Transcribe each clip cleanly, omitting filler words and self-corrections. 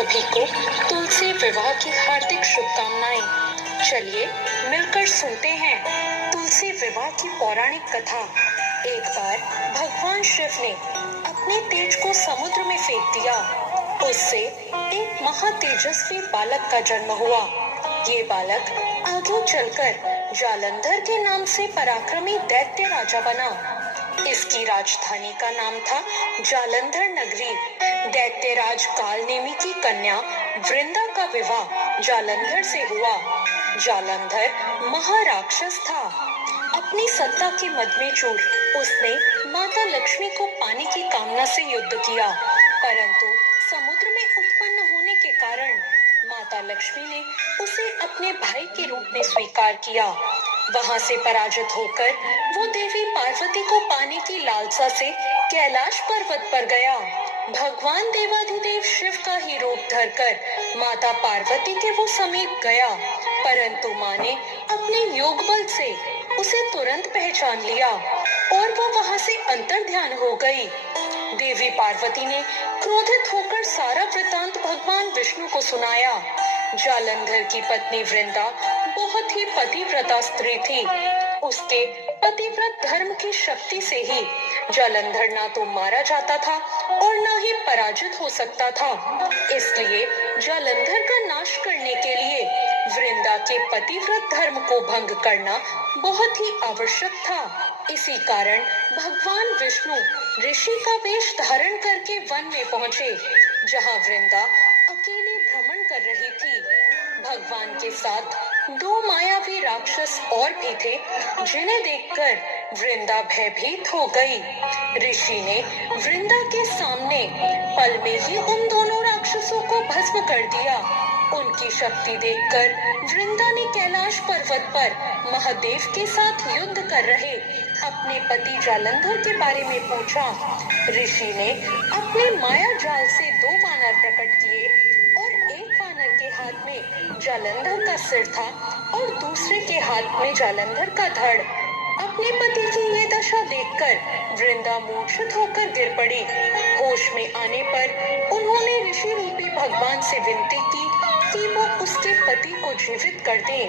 सभी को तुलसी विवाह की हार्दिक शुभकामनाएं। चलिए मिलकर सुनते हैं तुलसी विवाह की पौराणिक कथा। एक बार भगवान शिव ने अपने तेज को समुद्र में फेंक दिया। उससे एक महातेजस्वी बालक का जन्म हुआ। ये बालक आगे चलकर जालंधर के नाम से पराक्रमी दैत्य राजा बना। इसकी राजधानी का नाम था जालंधर नगरी। दैत्यराज कालनेमी की कन्या वृंदा का विवाह जालंधर से हुआ। जालंधर महाराक्षस था। अपनी सत्ता के मद में चूर उसने माता लक्ष्मी को पाने की कामना से युद्ध किया, परंतु समुद्र में उत्पन्न होने के कारण माता लक्ष्मी ने उसे अपने भाई के रूप में स्वीकार किया। वहां से पराजित होकर वो देवी पार्वती को पाने की लालसा से कैलाश पर्वत पर गया। भगवान देवाधिदेव शिव का ही रूप धरकर माता पार्वती के वो समीप गया, परंतु माँ ने अपने योग बल से उसे तुरंत पहचान लिया और वो वहां से अंतर्ध्यान हो गई। देवी पार्वती ने क्रोधित होकर सारा वृतांत भगवान विष्णु को सुनाया। जालंधर की पत्नी वृंदा बहुत ही पतिव्रता स्त्री थी। उसके पतिव्रत धर्म की शक्ति से ही जालंधर ना तो मारा जाता था और ना ही पराजित हो सकता था। इसलिए जालंधर का नाश करने के लिए वृंदा के पतिव्रत धर्म को भंग करना बहुत ही आवश्यक था। इसी कारण भगवान विष्णु ऋषि का वेश धारण करके वन में पहुंचे, जहां वृंदा अकेले भ्रमण कर रही थी। भगवान के साथ दो मायावी राक्षस और भी थे, जिन्हें देखकर वृंदा भयभीत हो गई। ऋषि ने वृंदा के सामने पल में ही उन दोनों राक्षसों को भस्म कर दिया। उनकी शक्ति देखकर वृंदा ने कैलाश पर्वत पर महादेव के साथ युद्ध कर रहे अपने पति जालंधर के बारे में पूछा। ऋषि ने अपने माया जाल से दो वानर प्रकट किए और एक वानर के हाथ में जालंधर का सिर था और दूसरे के हाथ में जालंधर का धड़। अपने पति की ये दशा देखकर वृंदा मूर्छित होकर गिर पड़ी। होश में आने पर उन्होंने ऋषि रूपी भगवान से विनती की कि वो उसके पति को जीवित कर दे।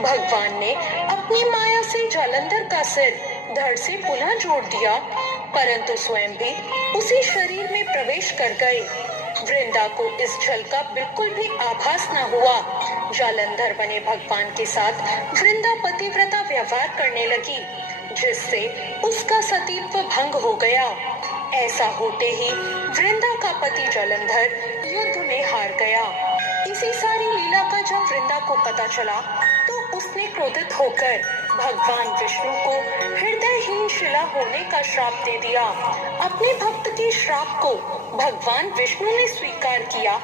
भगवान ने अपनी माया से जालंधर का सिर धड़ से पुनः जोड़ दिया, परंतु स्वयं भी उसी शरीर में प्रवेश कर गए। वृंदा को इस छल का बिल्कुल भी आभास न हुआ। जालंधर बने भगवान के साथ वृंदा पतिव्रता व्यवहार करने लगी, जिससे उसका सतीत्व भंग हो गया। ऐसा होते ही वृंदा का पति जालंधर युद्ध में हार गया। इसी सारी लीला का जब वृंदा को पता चला तो उसने क्रोधित होकर भगवान विष्णु को हृदयहीन शिला होने का श्राप दे दिया। अपने भक्त के श्राप को भगवान विष्णु ने स्वीकार किया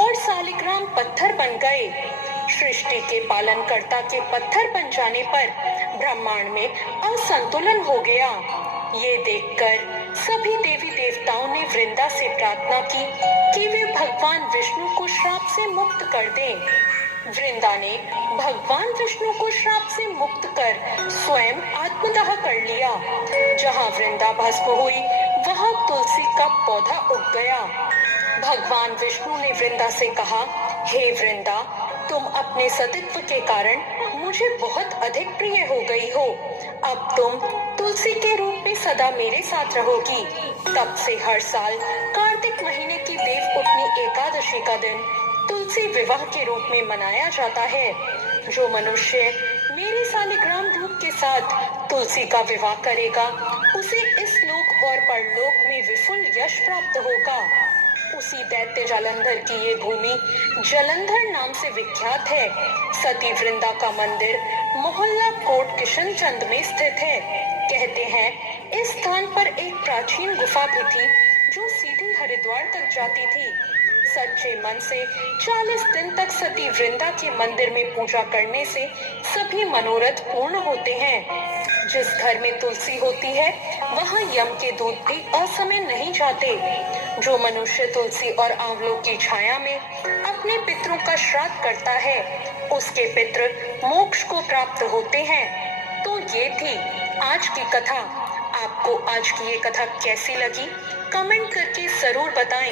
और सालिग्राम पत्थर बन गए। सृष्टि के पालनकर्ता के पत्थर बन जाने पर ब्रह्मांड में असंतुलन हो गया। ये देखकर सभी देवी देवताओं ने वृंदा से प्रार्थना की कि वे भगवान विष्णु को श्राप से मुक्त कर दें। वृंदा ने भगवान विष्णु को श्राप से मुक्त कर स्वयं आत्मदाह कर लिया। जहां वृंदा भस्म हुई वहां तुलसी का पौधा उग गया। भगवान विष्णु ने वृंदा से कहा, हे वृंदा, तुम अपने सतीत्व के कारण मुझे बहुत अधिक प्रिय हो गई हो। अब तुम तुलसी के रूप में सदा मेरे साथ रहोगी। तब से हर साल कार्तिक महीने की देवउठनी एकादशी का दिन तुलसी विवाह के रूप में मनाया जाता है। जो मनुष्य मेरे सालिग्राम रूप के साथ तुलसी का विवाह करेगा, उसे इस लोक और परलोक में विपुल यश प्राप्त होगा। उसी दैत्य जालंधर की ये भूमि जालंधर नाम से विख्यात है। सती वृंदा का मंदिर मोहल्ला कोट किशन चंद में स्थित है। कहते हैं इस स्थान पर एक प्राचीन गुफा भी थी जो सीधी हरिद्वार तक जाती थी। सच्चे मन से 40 दिन तक सती वृंदा के मंदिर में पूजा करने से सभी मनोरथ पूर्ण होते हैं। जिस घर में तुलसी होती है वहां यम के दूत भी असमय नहीं जाते। जो मनुष्य तुलसी और आंवलों की छाया में अपने पितरों का श्राद्ध करता है, उसके पितृ मोक्ष को प्राप्त होते हैं। तो ये थी आज की कथा। आपको आज की ये कथा कैसी लगी, कमेंट करके जरूर बताएं।